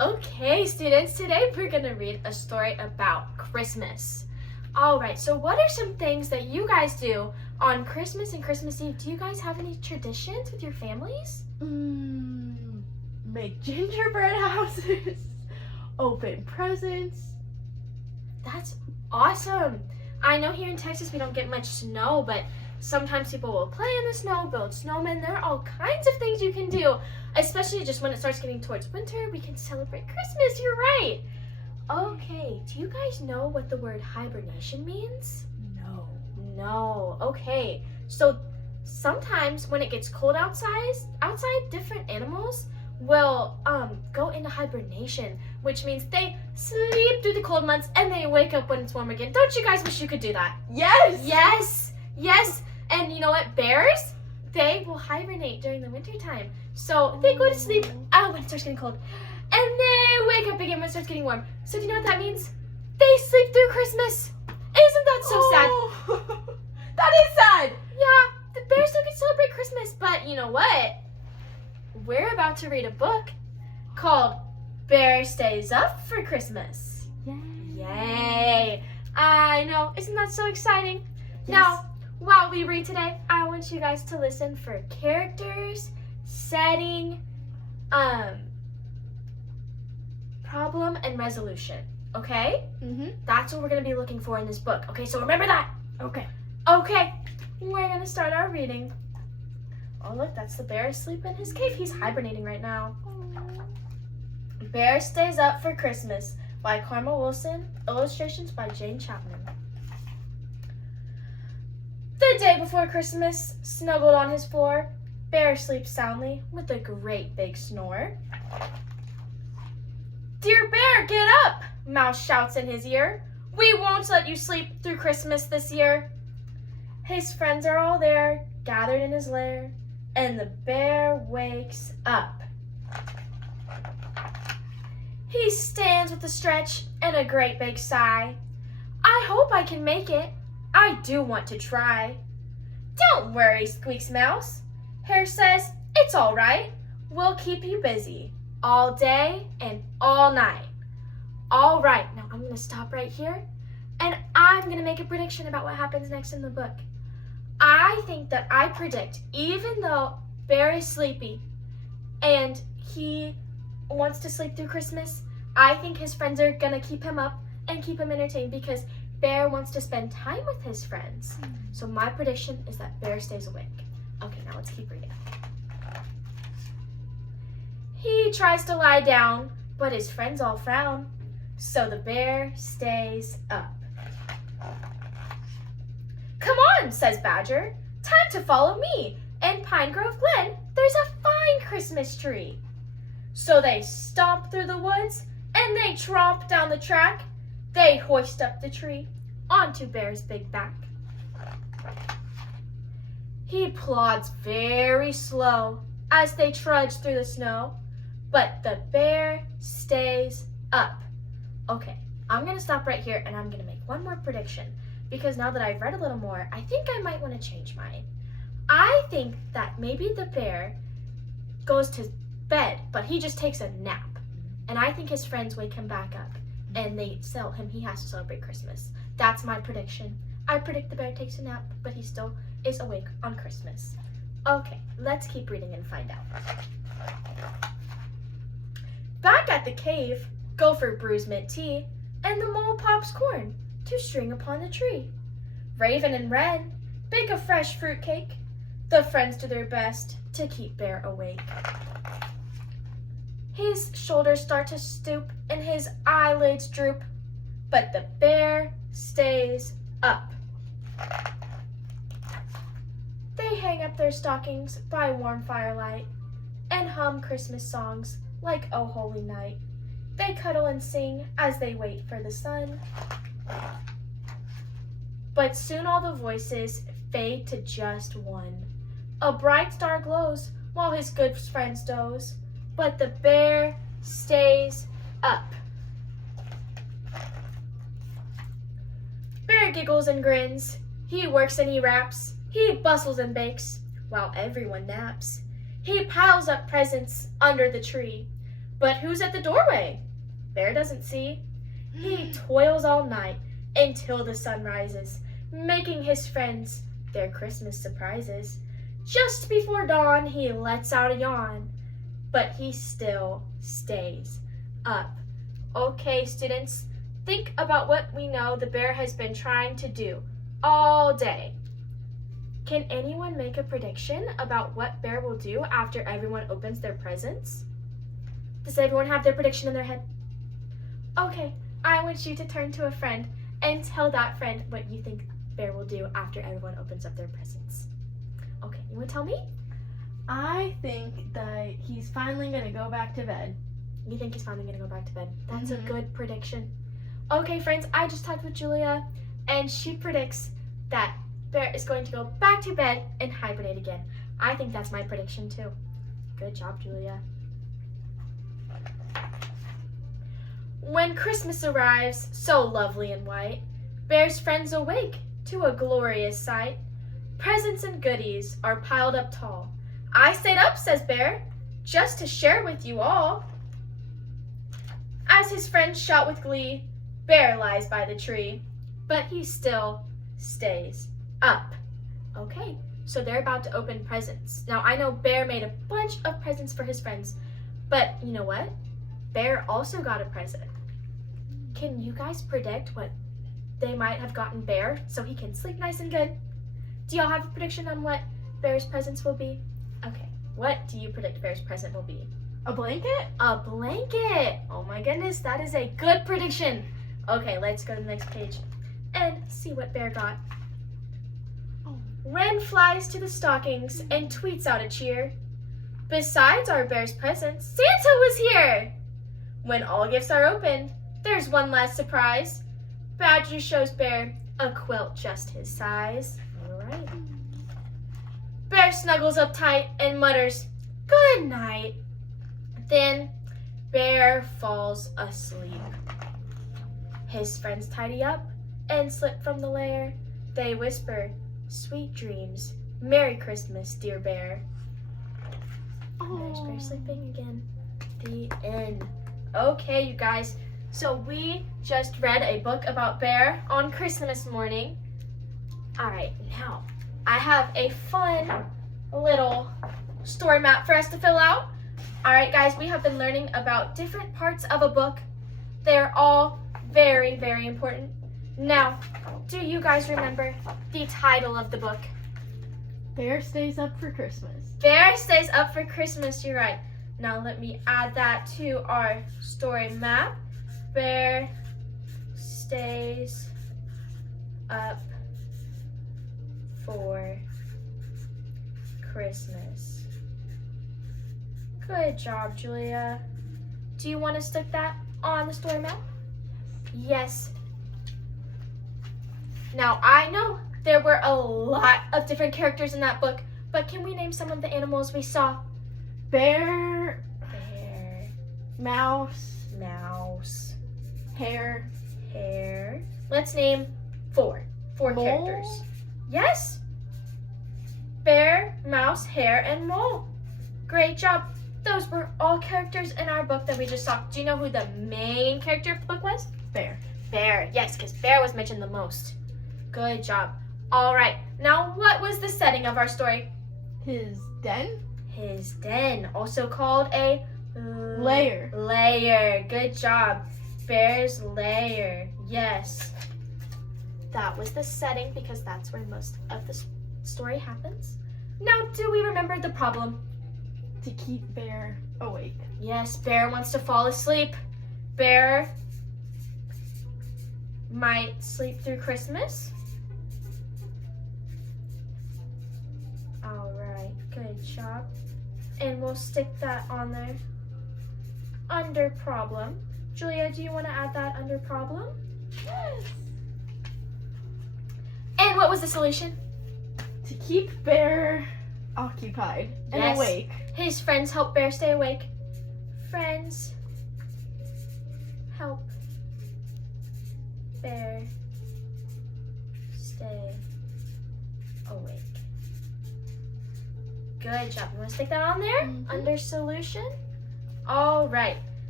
Okay, students, today we're going to read a story about Christmas. All right, so what are some things that you guys do on Christmas and Christmas Eve? Do you guys have any traditions with your families? Make gingerbread houses, open presents. That's awesome. I know here in Texas we don't get much snow, but sometimes people will play in the snow, build snowmen. There are all kinds of things you can do, especially just when it starts getting towards winter. We can celebrate Christmas. You're right. Okay, do you guys know what the word hibernation means? No. Okay, so sometimes when it gets cold outside, different animals will go into hibernation, which means they sleep through the cold months and they wake up when it's warm again. Don't you guys wish you could do that? Yes. Yes. And you know what? Bears, they will hibernate during the winter time. So they go to sleep when it starts getting cold. And they wake up again when it starts getting warm. So do you know what that means? They sleep through Christmas. Isn't that so sad? That is sad. Yeah, the bears don't get to celebrate Christmas. But you know what? We're about to read a book called Bear Stays Up for Christmas. Yay. I know. Isn't that so exciting? Yes. Now, while we read today, I want you guys to listen for characters, setting, problem, and resolution. Okay? That's what we're going to be looking for in this book. Okay, so remember that. Okay. Okay, we're going to start our reading. Oh, look, that's the bear asleep in his cave. He's hibernating right now. Bear Stays Up for Christmas by Carmel Wilson. Illustrations by Jane Chapman. The day before Christmas, snuggled on his floor, Bear sleeps soundly with a great big snore. Dear Bear, get up! Mouse shouts in his ear. We won't let you sleep through Christmas this year. His friends are all there, gathered in his lair, and the bear wakes up. He stands with a stretch and a great big sigh. I hope I can make it. I do want to try. Don't worry, squeaks Mouse. Hare says, it's all right. We'll keep you busy all day and all night. All right, now I'm going to stop right here, and I'm going to make a prediction about what happens next in the book. I think that I predict, even though Bear is sleepy and he wants to sleep through Christmas, I think his friends are going to keep him up and keep him entertained because Bear wants to spend time with his friends. So my prediction is that Bear stays awake. Okay, now let's keep reading. He tries to lie down, but his friends all frown. So the bear stays up. Come on, says Badger. Time to follow me. In Pine Grove Glen, there's a fine Christmas tree. So they stomp through the woods and they tromp down the track. They hoist up the tree onto Bear's big back. He plods very slow as they trudge through the snow, but the bear stays up. Okay, I'm going to stop right here and I'm going to make one more prediction because now that I've read a little more, I think I might want to change mine. I think that maybe the bear goes to bed, but he just takes a nap. And I think his friends wake him back up and they tell him he has to celebrate Christmas. That's my prediction. I predict the bear takes a nap, but he still is awake on Christmas. Okay, let's keep reading and find out. Back at the cave, Gopher brews mint tea, and the mole pops corn to string upon the tree. Raven and Wren bake a fresh fruit cake. The friends do their best to keep Bear awake. His shoulders start to stoop and his eyelids droop, but the bear stays up. They hang up their stockings by warm firelight and hum Christmas songs like Oh Holy Night. They cuddle and sing as they wait for the sun. But soon all the voices fade to just one. A bright star glows while his good friends doze, but the bear stays up. Bear giggles and grins. He works and he raps. He bustles and bakes while everyone naps. He piles up presents under the tree, But who's at the doorway? Bear doesn't see. He toils all night until the sun rises, making his friends their Christmas surprises. Just before dawn, he lets out a yawn, but he still stays up. Okay, students, think about what we know the bear has been trying to do all day. Can anyone make a prediction about what Bear will do after everyone opens their presents? Does everyone have their prediction in their head? Okay, I want you to turn to a friend and tell that friend what you think Bear will do after everyone opens up their presents. Okay, you want to tell me? I think that he's finally gonna go back to bed. You think he's finally going to go back to bed? That's Mhm. a good prediction. Okay, friends, I just talked with Julia, and she predicts that Bear is going to go back to bed and hibernate again. I think that's my prediction too. Good job, Julia. When Christmas arrives, so lovely and white, Bear's friends awake to a glorious sight. Presents and goodies are piled up tall. I stayed up, says Bear, just to share with you all. As his friends shout with glee, Bear lies by the tree, but he still stays up. Okay, so they're about to open presents. Now, I know Bear made a bunch of presents for his friends, but you know what? Bear also got a present. Can you guys predict what they might have gotten Bear so he can sleep nice and good? Do y'all have a prediction on what Bear's presents will be? Okay, what do you predict Bear's present will be? A blanket? A blanket! Oh my goodness, that is a good prediction. Okay, let's go to the next page and see what Bear got. Oh. Wren flies to the stockings and tweets out a cheer. Besides our Bear's presents, Santa was here! When all gifts are opened, there's one last surprise. Badger shows Bear a quilt just his size. All right. Bear snuggles up tight and mutters, "Good night." Then Bear falls asleep. His friends tidy up and slip from the lair. They whisper, "Sweet dreams, Merry Christmas, dear Bear." There's Bear sleeping again. The end. Okay, you guys. So we just read a book about Bear on Christmas morning. All right, now I have a fun little story map for us to fill out. All right, guys, we have been learning about different parts of a book. They're all very, very important. Now, do you guys remember the title of the book? Bear stays up for Christmas. Bear stays up for Christmas, you're right. Now let me add that to our story map. Bear stays up for Christmas. Good job, Julia. Do you want to stick that on the story map? Yes. Now, I know there were a lot of different characters in that book, but can we name some of the animals we saw? Bear, Bear, mouse, mouse, hare, hare. Let's name four mole, characters. Yes. Bear, mouse, hare, and mole. Great job. Those were all characters in our book that we just saw. Do you know who the main character of the book was? Bear. Bear. Yes, because Bear was mentioned the most. Good job. All right. Now, what was the setting of our story? His den? His den, also called a Lair. Lair. Good job. Bear's lair. Yes. That was the setting because that's where most of the story happens. Now, do we remember the problem? To keep Bear awake. Yes, Bear wants to fall asleep. Bear might sleep through Christmas. All right, good job. And we'll stick that on there. Under problem. Julia, do you want to add that under problem? Yes. And what was the solution? To keep Bear occupied and Yes. awake. His friends help Bear stay awake. Friends help Bear stay awake. Good job. You want to stick that on there? Mhm. Under solution? All right.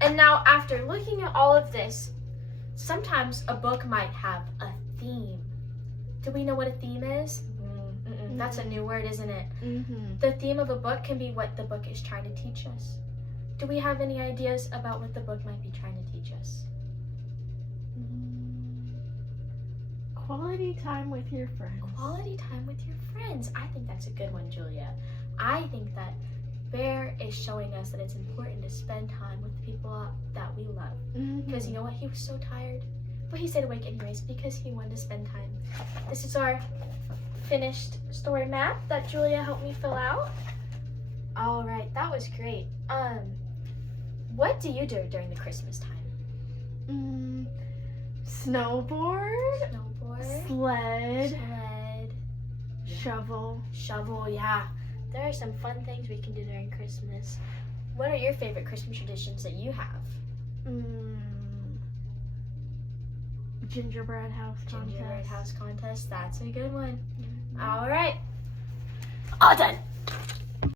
And now, after looking at all of this, sometimes a book might have a theme. Do we know what a theme is? That's a new word, isn't it? Mm-hmm. The theme of a book can be what the book is trying to teach us. Do we have any ideas about what the book might be trying to teach us? Quality time with your friends. Quality time with your friends. I think that's a good one, Julia. I think that Bear is showing us that it's important to spend time with the people that we love. Because you know what? He was so tired. But he stayed awake anyways because he wanted to spend time. This is our finished story map that Julia helped me fill out. All right, that was great. What do you do during the Christmas time? Snowboard, Snowboard, sled, sled, shovel. shovel, yeah. There are some fun things we can do during Christmas. What are your favorite Christmas traditions that you have? Gingerbread house contest. Gingerbread house contest, that's a good one. Mhm. All right. All done.